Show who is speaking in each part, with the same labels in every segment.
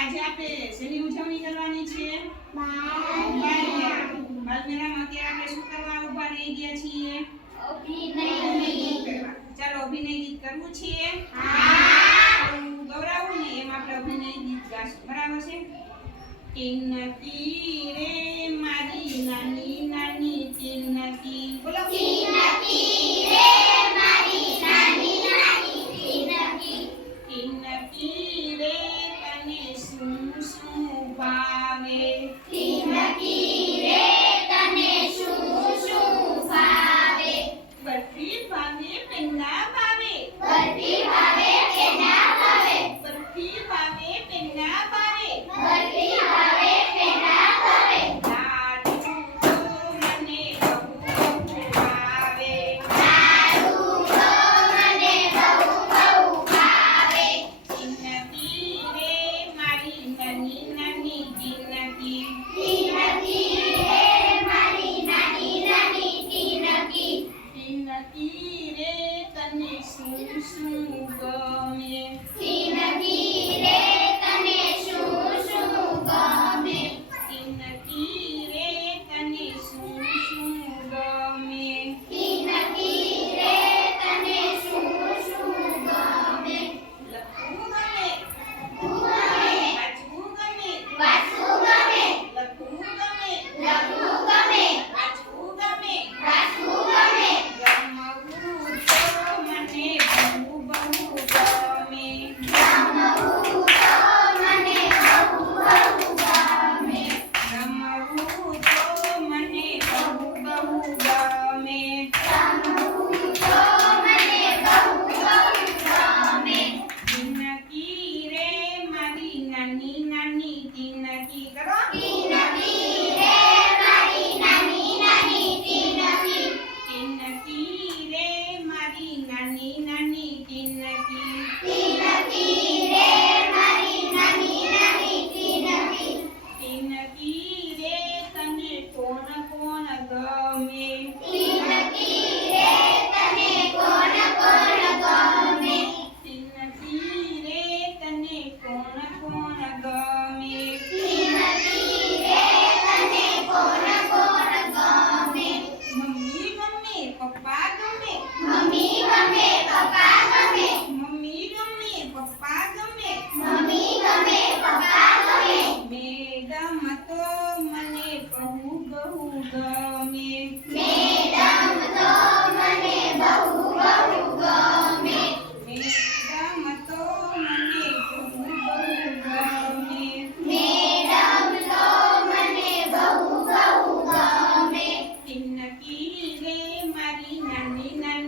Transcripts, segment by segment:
Speaker 1: આજે આપણે શેની ઉજવણી કરવાની છે? બાળમેળા. બાળમેળામાં અત્યારે આપણે શું કરવા ઊભા રહી ગયા છીએ? ચાલો, અભિનય ગીત કરવું છે. ગૌરાવું ને એમ આપણે અભિનય ગીત ગાશું. બરાબર છે? ટીન રે, મારી નાની નાની ટીનકી ટીનકી ટીનકી રે મારી નાની નાની ટીનકી ટીનકી રે તને શું શું ગમે? ટીનકી 你。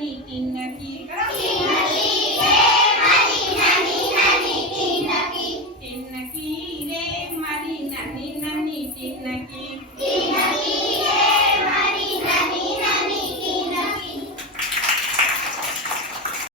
Speaker 1: নীতিন নাকি